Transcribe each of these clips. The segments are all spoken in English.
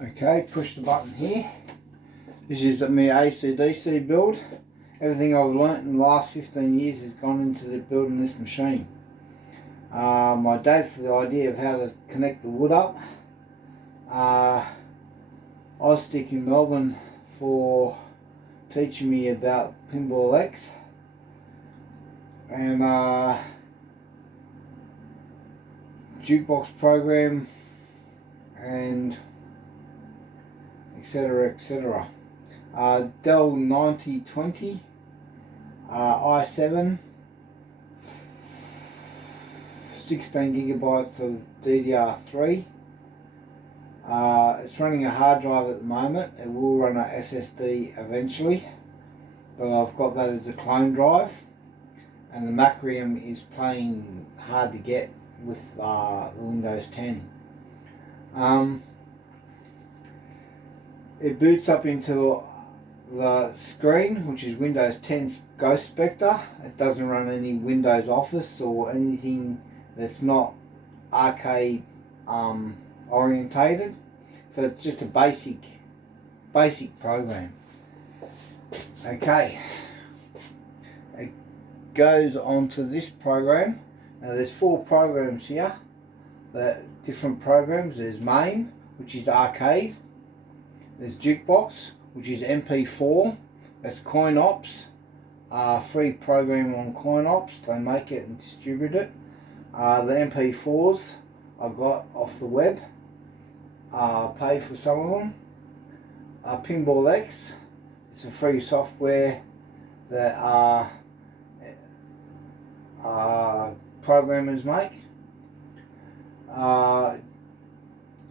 Okay, push the button here. This is my AC/DC build. Everything I've learnt in the last 15 years has gone into the building this machine. My dad, for the idea of how to connect the wood up. Ozstick in Melbourne for teaching me about Pinball X. And jukebox program and etc, etc. Dell 9020 i7, 16 gigabytes of DDR3. It's running a hard drive at the moment. It will run a SSD eventually, but I've got that as a clone drive, and the Macrium is playing hard to get with the Windows 10. It boots up into the screen, which is Windows 10's Ghost Spectre. It doesn't run any Windows Office or anything that's not arcade orientated, so it's just a basic program. Okay, it goes on to this program. Now there's 4 programs here, different programs. There's MAME, which is arcade. There's Jukebox, which is MP4. That's CoinOps, free program on CoinOps. They make it and distribute it. The MP4s I got off the web. Paid for some of them. Pinball X, it's a free software that programmers make.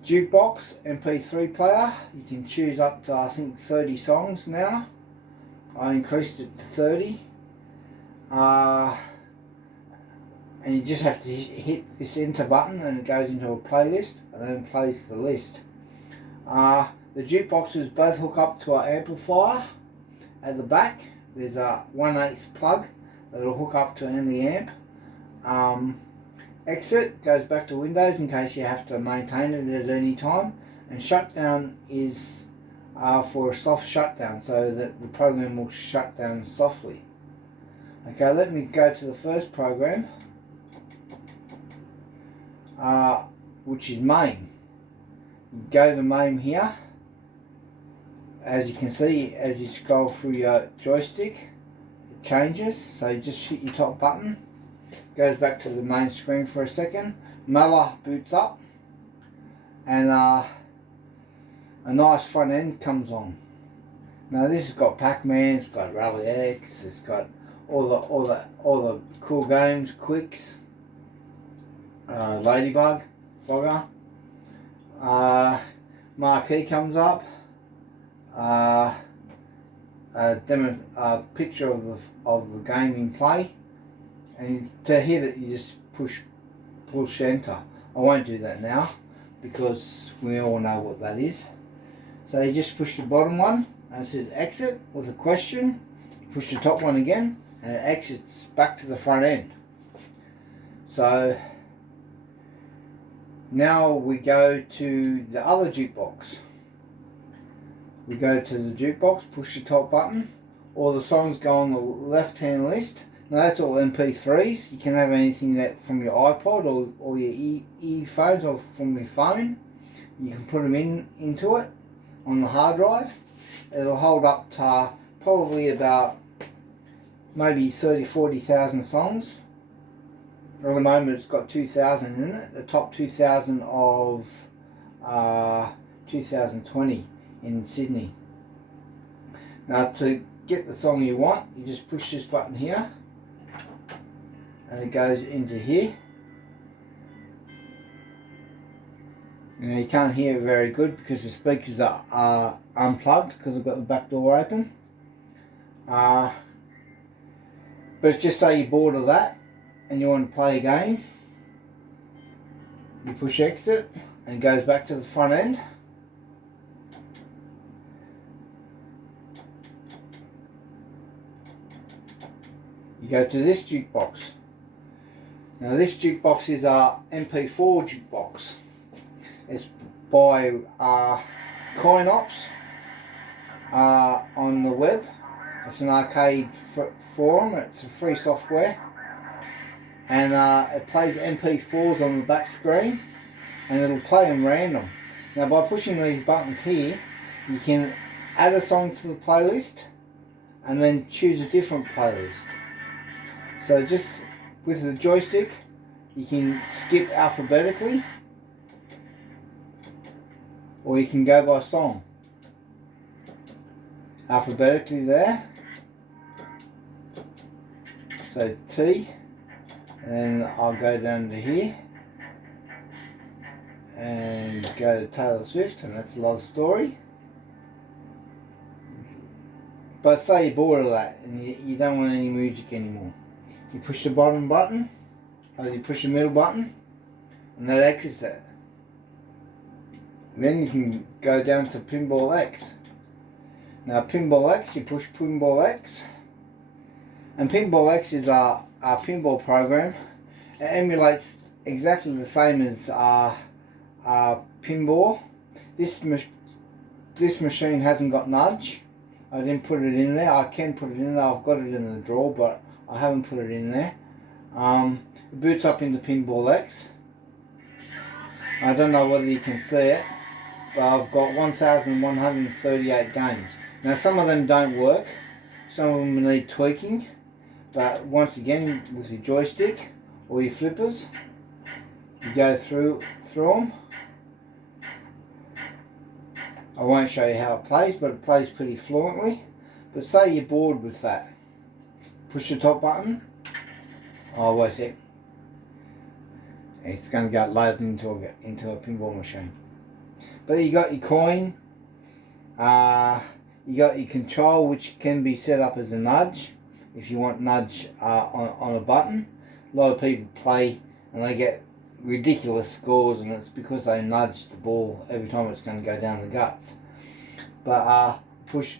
Jukebox MP3 player, you can choose up to I think 30 songs now. I increased it to 30. And you just have to hit this enter button and it goes into a playlist and then plays the list. The jukeboxes both hook up to an amplifier. At the back there's a 1/8 plug that'll hook up to any amp. Exit goes back to Windows in case you have to maintain it at any time, and shutdown is for a soft shutdown, so that the program will shut down softly. Okay, let me go to the first program, which is MAME. Go to MAME here. As you can see, as you scroll through your joystick, it changes, so you just hit your top button. Goes back to the main screen for a second. Mother boots up, and a nice front end comes on. Now this has got Pac-Man, it's got Rally X, it's got all the cool games, Quicks, Ladybug, Frogger. Marquee comes up. A picture of the game in play. And to hit it, you just push enter. I won't do that now because we all know what that is. So you just push the bottom one and it says exit with a question. You push the top one again and it exits back to the front end. So now we go to the other jukebox. We go to the jukebox, push the top button. All the songs go on the left hand list. Now that's all MP3s. You can have anything that from your iPod or your earphones or from your phone. You can put them into it on the hard drive. It'll hold up to probably about maybe 40,000 songs. At the moment it's got 2,000 in it. The top 2,000 of 2020 in Sydney. Now to get the song you want, you just push this button here. And it goes into here. Now you can't hear it very good because the speakers are unplugged because I've got the back door open. But just say you're bored of that and you want to play a game. You push exit and it goes back to the front end. You go to this jukebox. Now this jukebox is a MP4 jukebox. It's by Coinops on the web. It's an arcade forum. It's a free software, and it plays MP4s on the back screen, and it'll play them random. Now by pushing these buttons here, you can add a song to the playlist and then choose a different playlist. So just with the joystick you can skip alphabetically, or you can go by song. Alphabetically there, so T, and then I'll go down to here and go to Taylor Swift, and that's a love story. But say you're bored of that and you don't want any music anymore, you push the bottom button, or you push the middle button, and that exits it. Then you can go down to Pinball X. Now Pinball X, you push Pinball X, and Pinball X is our pinball program. It emulates exactly the same as our pinball. This machine hasn't got nudge. I didn't put it in there. I can put it in there. I've got it in the drawer, but I haven't put it in there. It boots up into Pinball X. I don't know whether you can see it, but I've got 1,138 games. Now some of them don't work. Some of them need tweaking. But once again, with your joystick or your flippers, you go through them. I won't show you how it plays, but it plays pretty fluently. But say you're bored with that, push the top button. Oh, wait a sec. It's going to get loaded into a pinball machine. But you got your coin. You got your control, which can be set up as a nudge if you want nudge on a button. A lot of people play and they get ridiculous scores, and it's because they nudge the ball every time it's going to go down the guts. But push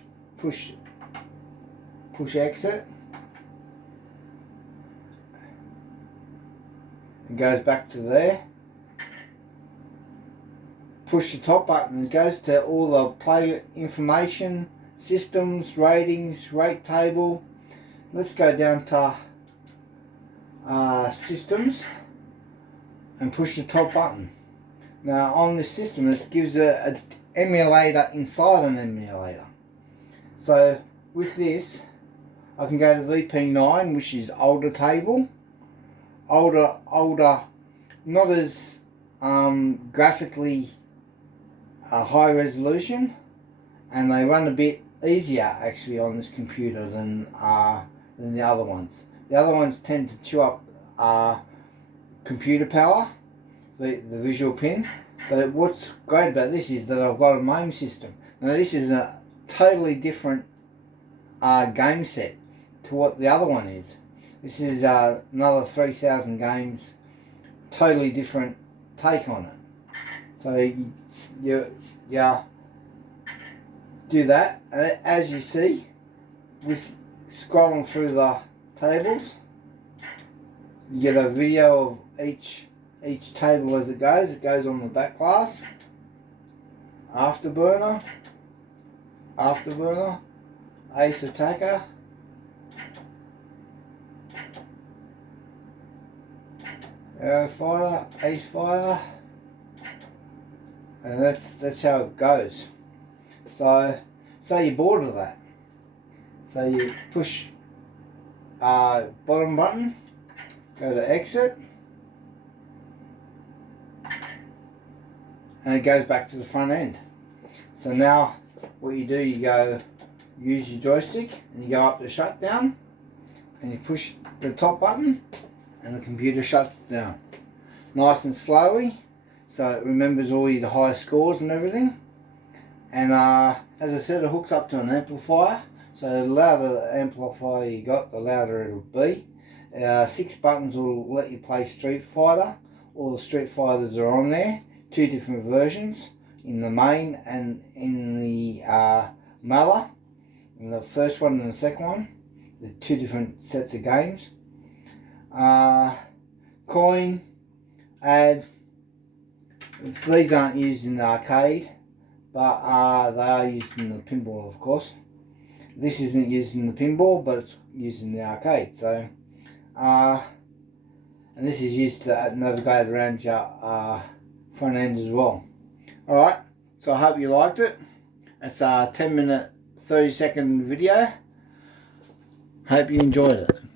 exit. It goes back to there. Push the top button, it goes to all the play information, systems, ratings, rate table. Let's go down to systems and push the top button. Now on this system it gives an emulator inside an emulator. So with this I can go to VP9, which is older table. Older, not as graphically high resolution, and they run a bit easier actually on this computer than the other ones. The other ones tend to chew up computer power, the visual pin. But what's great about this is that I've got a MAME system. Now this is a totally different game set to what the other one is. This is another 3,000 games, totally different take on it. So you do that, and as you see, with scrolling through the tables, you get a video of each table as it goes. It goes on the back glass. Afterburner, ace attacker, arrow fighter, ace fighter, and that's how it goes. So say you're bored of that, so you push bottom button, go to exit, and it goes back to the front end. So now what you do, you go use your joystick and you go up to shutdown, and you push the top button and the computer shuts down nice and slowly, so it remembers all your high scores and everything. And as I said, it hooks up to an amplifier, so the louder the amplifier you got, the louder it'll be. 6 buttons will let you play Street Fighter. All the Street Fighters are on there, 2 different versions, in the main and in the Mala. In the first one and the second one, the 2 different sets of games. Coin coin, add. These aren't used in the arcade, but they are used in the pinball, of course. This isn't used in the pinball, but it's used in the arcade. So, and this is used to navigate around your front end as well. Alright, so I hope you liked it. It's a 10-minute, 30-second video. Hope you enjoyed it.